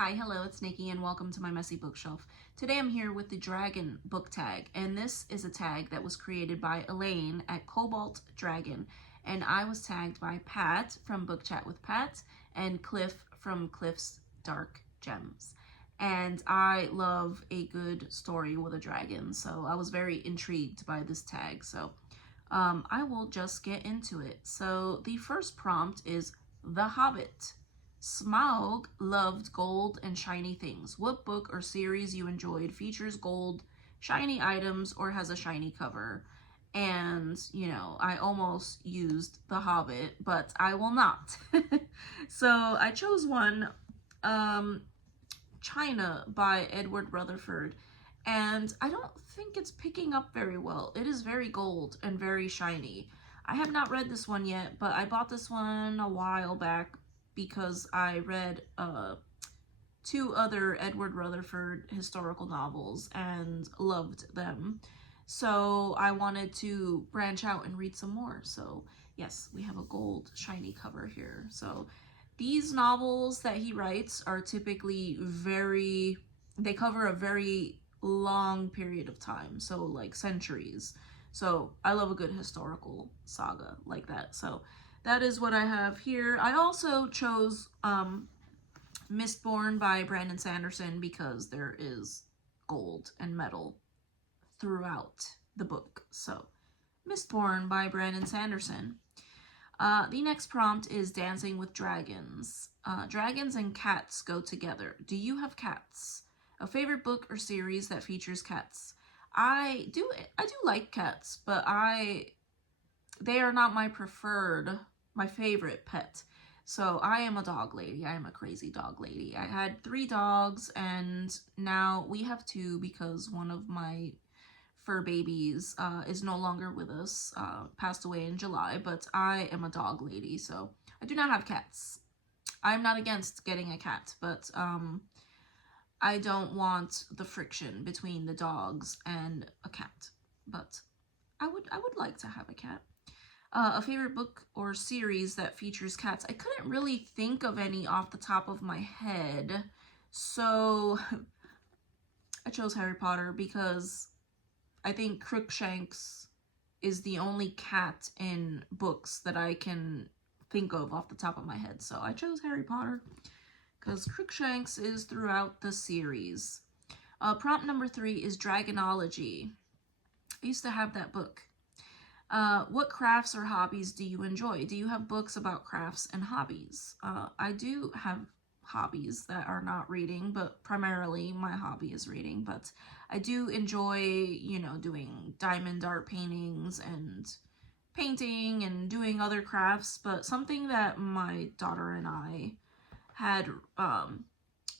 Hi, hello, it's Nikki and welcome to my messy bookshelf. Today I'm here with the Dragon book tag, and this is a tag that was created by Elaine at Cobalt Dragon, and I was tagged by Pat from Book Chat with Pat and Cliff from Cliff's Dark Gems. And I love a good story with a dragon, so I was very intrigued by this tag. So I will just get into it. So the first prompt is The Hobbit. Smaug loved gold and shiny things. What book or series you enjoyed features gold, shiny items, or has a shiny cover? And, I almost used The Hobbit, but I will not. So I chose one, China by Edward Rutherford, and I don't think it's picking up very well. It is very gold and very shiny. I have not read this one yet, but I bought this one a while back because I read two other Edward Rutherford historical novels and loved them. So I wanted to branch out and read some more. So yes, we have a gold shiny cover here. So these novels that he writes are typically they cover a very long period of time. So like centuries. So I love a good historical saga like that. So that is what I have here. I also chose Mistborn by Brandon Sanderson because there is gold and metal throughout the book. So Mistborn by Brandon Sanderson. The next prompt is Dancing with Dragons. Dragons and cats go together. Do you have cats? A favorite book or series that features cats? I do like cats, but they are not my favorite pet. So I am a dog lady. I am a crazy dog lady. I had 3 dogs and now we have 2 because one of my fur babies is no longer with us, passed away in July, but I am a dog lady, so I do not have cats. I'm not against getting a cat, but I don't want the friction between the dogs and a cat, but I would like to have a cat. A favorite book or series that features cats. I couldn't really think of any off the top of my head, so I chose Harry Potter because I think Crookshanks is the only cat in books that I can think of off the top of my head. So I chose Harry Potter because Crookshanks is throughout the series. Prompt number 3 is Dragonology. I used to have that book. What crafts or hobbies do you enjoy? Do you have books about crafts and hobbies? I do have hobbies that are not reading, but primarily my hobby is reading. But I do enjoy, doing diamond art paintings and painting and doing other crafts. But something that my daughter and I had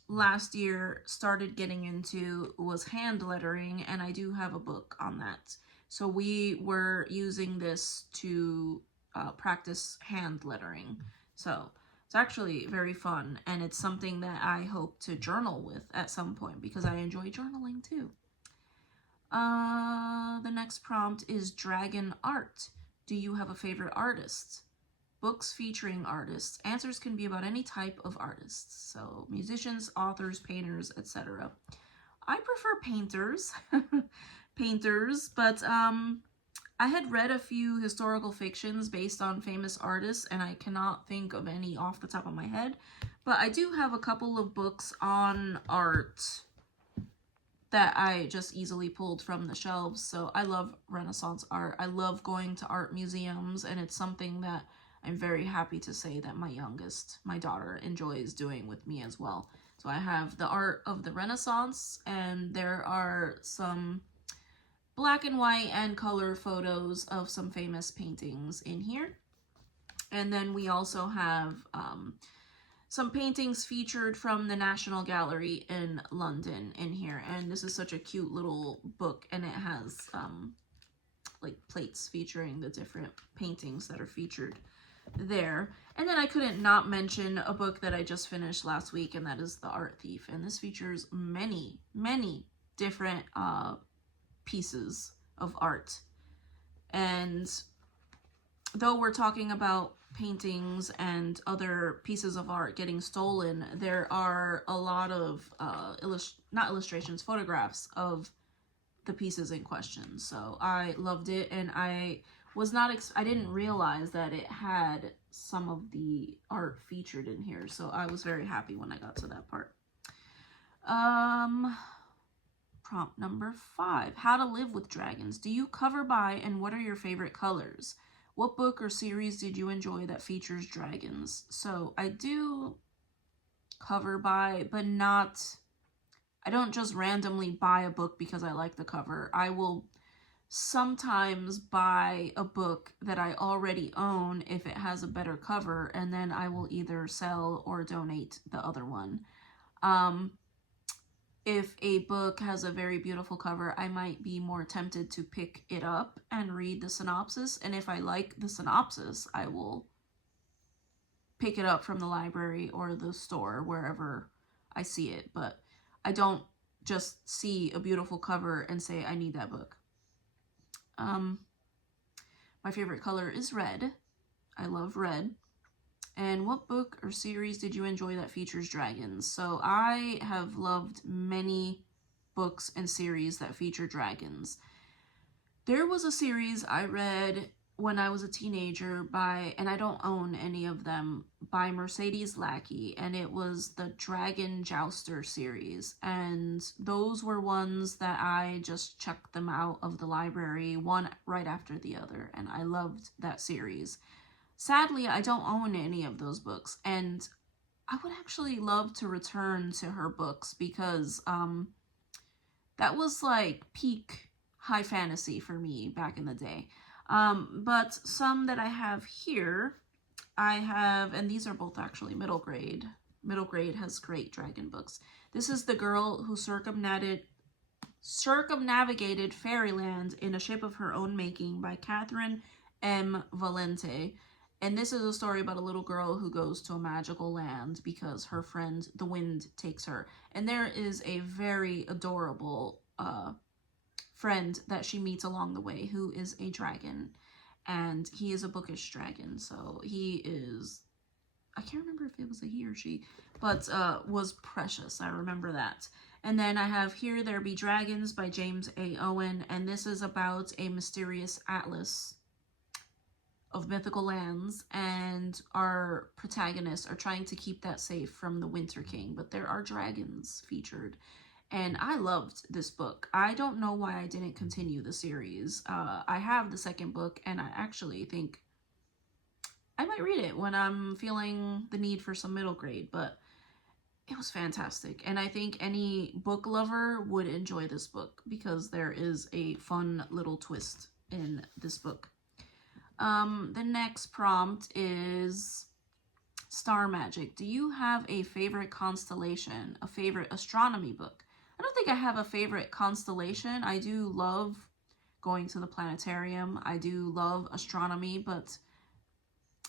last year started getting into was hand lettering, and I do have a book on that. So we were using this to practice hand lettering. So it's actually very fun, and it's something that I hope to journal with at some point because I enjoy journaling too. The next prompt is Dragon Art. Do you have a favorite artist? Books featuring artists. Answers can be about any type of artists. So musicians, authors, painters, etc. I prefer painters. But I had read a few historical fictions based on famous artists, and I cannot think of any off the top of my head. But I do have a couple of books on art that I just easily pulled from the shelves. So I love Renaissance art. I love going to art museums, and it's something that I'm very happy to say that my daughter, enjoys doing with me as well. So I have the art of the Renaissance, and there are some black and white and color photos of some famous paintings in here. And then we also have some paintings featured from the National Gallery in London in here. And this is such a cute little book, and it has like plates featuring the different paintings that are featured there. And then I couldn't not mention a book that I just finished last week, and that is The Art Thief. And this features many different pieces of art. And though we're talking about paintings and other pieces of art getting stolen, there are a lot of not illustrations, photographs of the pieces in question. So I loved it, and I was not I didn't realize that it had some of the art featured in here, so I was very happy when I got to that part. Prompt number 5. How to live with dragons. Do you cover by, and what are your favorite colors? What book or series did you enjoy that features dragons? So I do cover by, but not, I don't just randomly buy a book because I like the cover. I will sometimes buy a book that I already own if it has a better cover, and then I will either sell or donate the other one. If a book has a very beautiful cover, I might be more tempted to pick it up and read the synopsis, and if I like the synopsis, I will pick it up from the library or the store, wherever I see it. But I don't just see a beautiful cover and say I need that book. My favorite color is red. I love red. And what book or series did you enjoy that features dragons? So I have loved many books and series that feature dragons. There was a series I read when I was a teenager by, and I don't own any of them, by Mercedes Lackey, and it was the Dragon Jouster series. And those were ones that I just checked them out of the library, one right after the other, and I loved that series. Sadly, I don't own any of those books, and I would actually love to return to her books because that was like peak high fantasy for me back in the day. But some that I have here, I have, and these are both actually middle grade. Middle grade has great dragon books. This is The Girl Who Circumnavigated Fairyland in a Ship of Her Own Making by Catherine M. Valente. And this is a story about a little girl who goes to a magical land because her friend, the wind, takes her. And there is a very adorable friend that she meets along the way who is a dragon. And he is a bookish dragon. So he is, I can't remember if it was a he or she, but was precious. I remember that. And then I have Here There Be Dragons by James A. Owen. And this is about a mysterious atlas of mythical lands, and our protagonists are trying to keep that safe from the Winter King, but there are dragons featured, and I loved this book. I don't know why I didn't continue the series. I have the second book, and I actually think I might read it when I'm feeling the need for some middle grade, but it was fantastic, and I think any book lover would enjoy this book because there is a fun little twist in this book. The next prompt is Star Magic. Do you have a favorite constellation, a favorite astronomy book? I don't think I have a favorite constellation. I do love going to the planetarium. I do love astronomy, but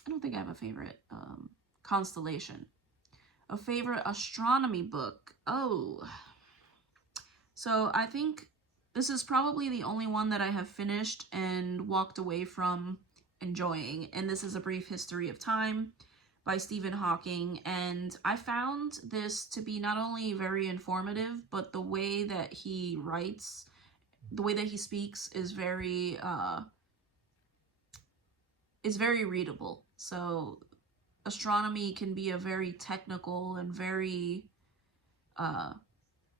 I don't think I have a favorite constellation. A favorite astronomy book. Oh. So I think this is probably the only one that I have finished and walked away from enjoying, and this is A Brief History of Time by Stephen Hawking. And I found this to be not only very informative, but the way that he writes, the way that he speaks is very readable. So astronomy can be a very technical and very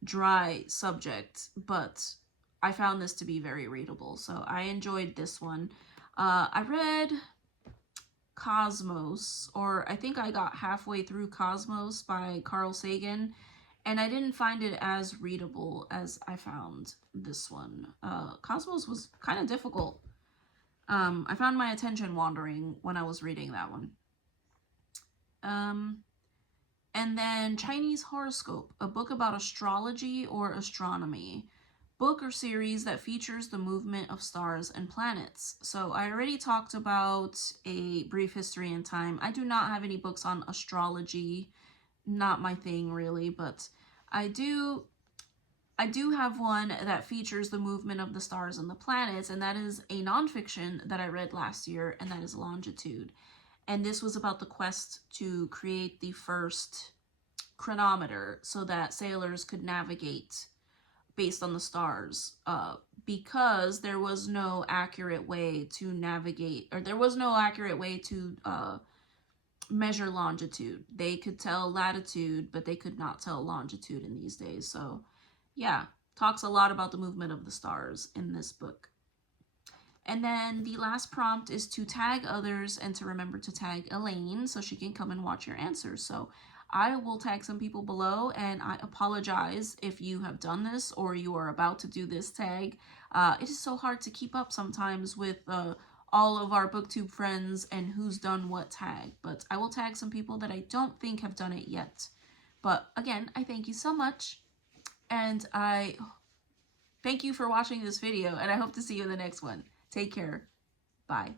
dry subject, but I found this to be very readable, so I enjoyed this one. I read Cosmos, or I think I got halfway through Cosmos by Carl Sagan, and I didn't find it as readable as I found this one. Cosmos was kind of difficult. I found my attention wandering when I was reading that one. And then Chinese Horoscope, a book about astrology or astronomy. Book or series that features the movement of stars and planets. So I already talked about A Brief History in Time. I do not have any books on astrology, not my thing really, but I do have one that features the movement of the stars and the planets, and that is a nonfiction that I read last year, and that is Longitude. And this was about the quest to create the first chronometer so that sailors could navigate based on the stars, because there was no accurate way to navigate, or there was no accurate way to measure longitude. They could tell latitude, but they could not tell longitude in these days. So yeah, talks a lot about the movement of the stars in this book. And then the last prompt is to tag others and to remember to tag Elaine so she can come and watch your answers. So I will tag some people below, and I apologize if you have done this or you are about to do this tag. It is so hard to keep up sometimes with all of our booktube friends and who's done what tag, but I will tag some people that I don't think have done it yet. But again, I thank you so much, and I thank you for watching this video, and I hope to see you in the next one. Take care. Bye.